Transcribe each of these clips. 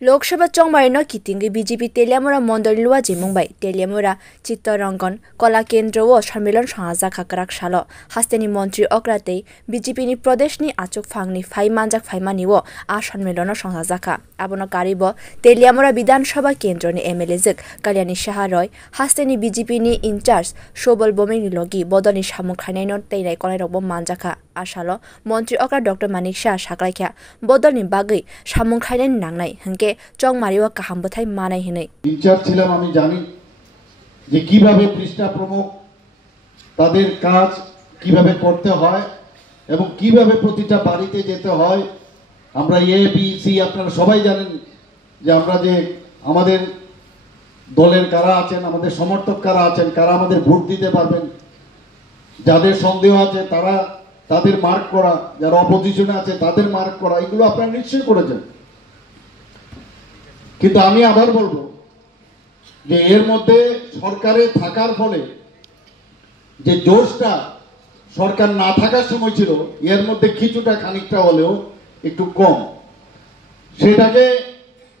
Lok Sabha चौमारिनो कितिंगी BJP Teliamura मंडल लुआ जिमुंबाई तेलियामुरा चित्तरंगन कला केंद्र व सम्मेलन संहाजा खाकराक सालो हास्तेनी मंत्री अक्राते बीजेपी नि प्रदेश नि आचुक फांगनी फाइ मानजाक फाइमानी व आ सम्मेलन संहाजाखा आबनो कारिब तेलियामुरा विधानसभा केंद्र नि एमएलए जक कल्याणी शाह रय हास्तेनी बीजेपी नि इंचार्ज सोबल बोमेनि लगी बदलनि सामुं खाइनायन तैनाय कलाय रब मानजाखा आसालो मंत्री अक्रा डॉक्टर मानिक शाह साकलायख्या बदलनि बागै सामुं खाइनाय नांनाय हंके চংমারিওয়া কাহামবথাই মানাই হেনে ইনচার্জ ছিলাম আমি জানি যে কিভাবে পৃষ্ঠা প্রমুখ তাদের কাজ কিভাবে করতে হয় এবং কিভাবে প্রতিটা বাড়িতে যেতে হয় আমরা এ বি সি আপনারা সবাই জানেন যে আমরা যে আমাদের দলের কারা আছেন আমাদের সমর্থক কারা আছেন কারা আমাদের ভোট দিতে পারবেন যাদের সন্দেহ আছে তারা তাদের মার্ক করা যারা অপোজিশনে আছে তাদের মার্ক করা এগুলো আপনারা নিশ্চয়ই করেছেন কিন্তু আমি আবার বলবো যে এর মধ্যে সরকারে থাকার ফলে যে জোশটা সরকার না থাকার সময় ছিল এর মধ্যে কিছুটা খানিকটা হলেও একটু কম সেটাকে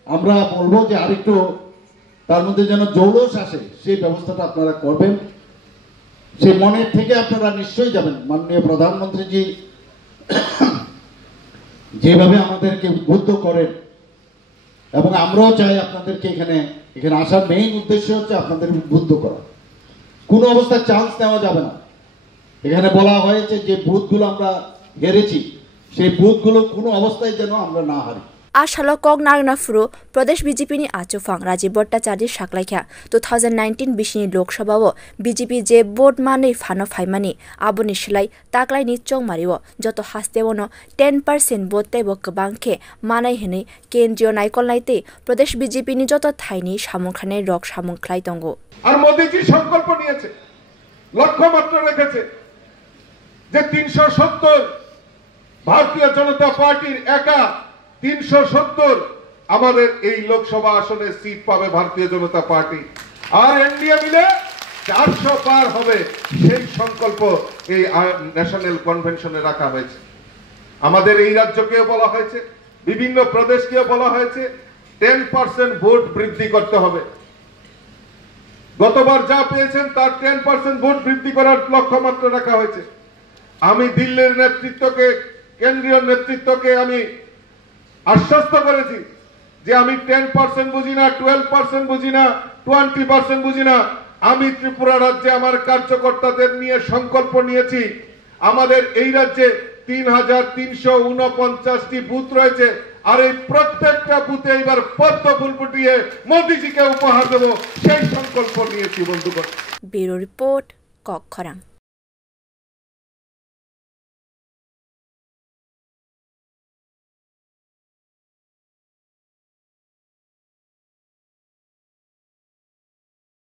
আমরা বলবো যে আরেকটু তার মধ্যে যেন জৌলস আসে সেই ব্যবস্থাটা আপনারা করবেন সেই মনের থেকে আপনারা নিশ্চয়ই যাবেন মাননীয় প্রধানমন্ত্রীজি যেভাবে আমাদেরকে উদ্বুদ্ধ করেন এবং আমরাও চাই আপনাদেরকে এখানে আসার মেইন উদ্দেশ্য হচ্ছে আপনাদের উদ্বুদ্ধ করা কোনো অবস্থায় চান্স নেওয়া যাবে না এখানে বলা হয়েছে যে বুথগুলো আমরা হেরেছি সেই বুথগুলো কোনো অবস্থায় যেন আমরা না হারি आसालो कग नागना फ्रु प्रदेश बीजेपी नि आचुफांग राजीव भट्टाचार्य साकलायख्या 2019 बिसिनि लोकसभा व बीजेपी जे भोट मानै फानो फाइमानि आबोनि सिलाय ताकलायनि चौमारिओ जतो हास्तेवनो 10% भोट तैबो गोबांखे मानाय हेनै केन्द्रीय नायकलनायते प्रदेश बीजेपी नि जतो थाइनि सामुंखानाय रक सामुंख्लाय दंगो আর মোদিজি সংকল্প নিয়েছে লক্ষ্যমাত্র রেখেছে যে 370 ভারতীয় জনতা পার্টির একা 370 আমাদের এই লোকসভা আসনে সিট পাবে ভারতীয় জনতা পার্টি আর এনডিএ মিলে 400 পার হবে সেই সংকল্প এই ন্যাশনাল কনভেনশনে রাখা হয়েছে আমাদের এই রাজ্যকেও বলা হয়েছে বিভিন্ন প্রদেশকেও বলা হয়েছে 10% ভোট বৃদ্ধি করতে হবে গতবার যা পেয়েছেন তার 10% ভোট বৃদ্ধি করার লক্ষ্যমাত্রা রাখা হয়েছে আমি দিল্লির নেতৃত্বকে কেন্দ্রীয় নেতৃত্বকে আমি আশ্বস্ত করেছি যে আমি 10% বুঝি না 12% বুঝি না 20% বুঝি না আমি ত্রিপুরা রাজ্যে আমার কার্যকর্তাদের নিয়ে সংকল্প নিয়েছি আমাদের এই রাজ্যে 3349টি বুথ রয়েছে আর এই প্রত্যেকটা বুথে এবার পদ্ম ফুল ফুটিয়ে মোদিজিকে উপহার দেব সেই সংকল্প নিয়েছি বন্ধুগণ ব্যুরো রিপোর্ট কক্ষরাং।